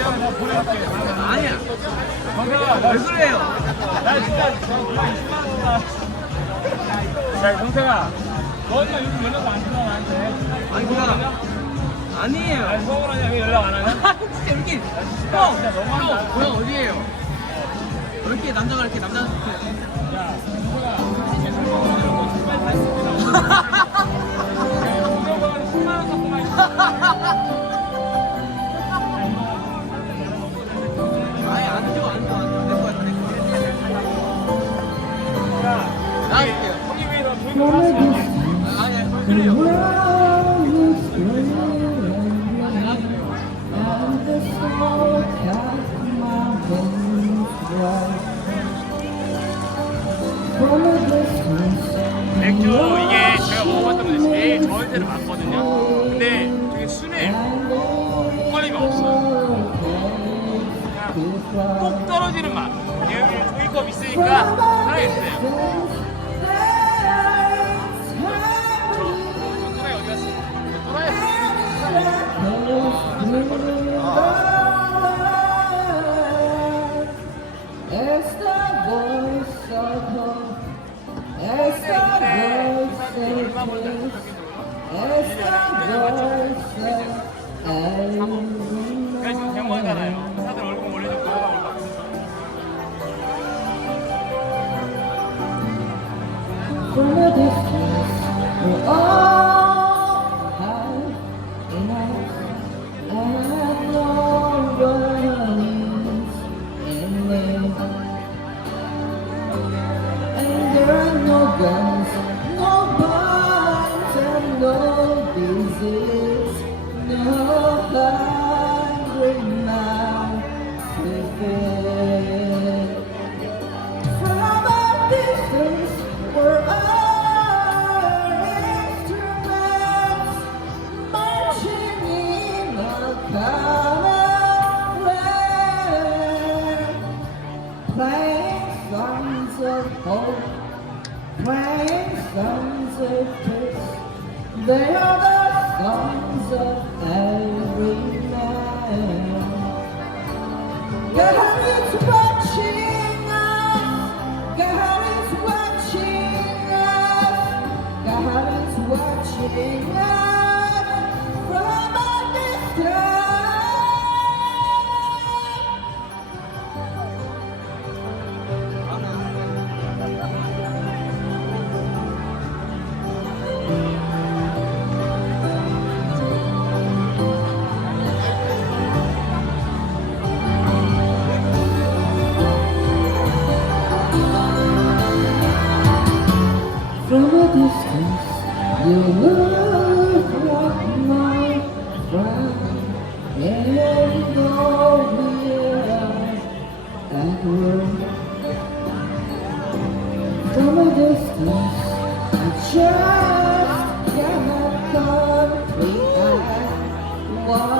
내가 내가. 아니야. 정태가, 나왜 그래요? 나 진짜 정말 20만 원 준다. 너는 요즘 연락 안 주나 나한테? 아니 그냥 아니에요. 아니, 서울 하냐? 왜 연락 안 하냐? 진짜 이렇게 야, 형, 진짜 너무한다. 형 고향 어디예요? 왜 이렇게 남자가 이렇게 남자 야, 정태가. 그렇게 성공하는 거 정말 다 했습니다. 공정보다는 10만 원 갖고만 있어. 이게 제가 먹어봤던 게 제일 저을 때는 많거든요. 근데 되게 순해. 목걸이가. 그냥 꼭 떨어지는 맛. 여기 종이컵 있으니까 살아있어요. 그래서 지금 병원하잖아요. 사들 얼굴 얼굴 바꿨 playing songs of peace. They are the comes up every night. Yeah, it's watching. You look like my friend. And though we are at from a distance, I just cannot comprehend what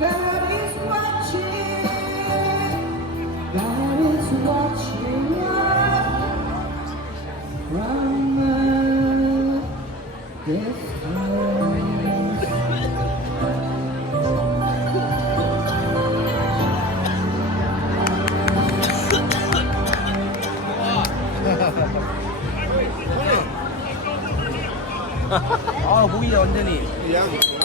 아, 뭐 오이야 완전히